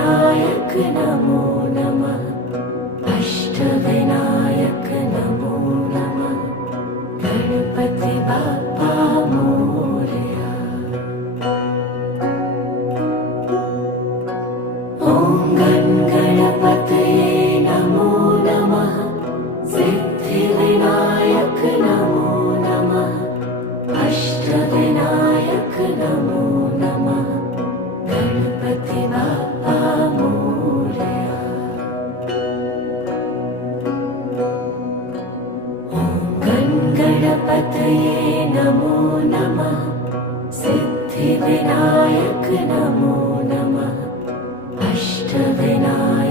सिद्धिविनायक नमो नमः। अष्टविनायक नमो नमः। गणपति बाप्पा मोरया। ॐ गणपतये नमो नमः। सिद्धिविनायक नमो नमः। अष्टविनायक नमो नमः। गणपति बाप्पा मोरया। ॐ गणपतये नमो नमः। सिद्धिविनायक नमो नमः। अष्टविनायक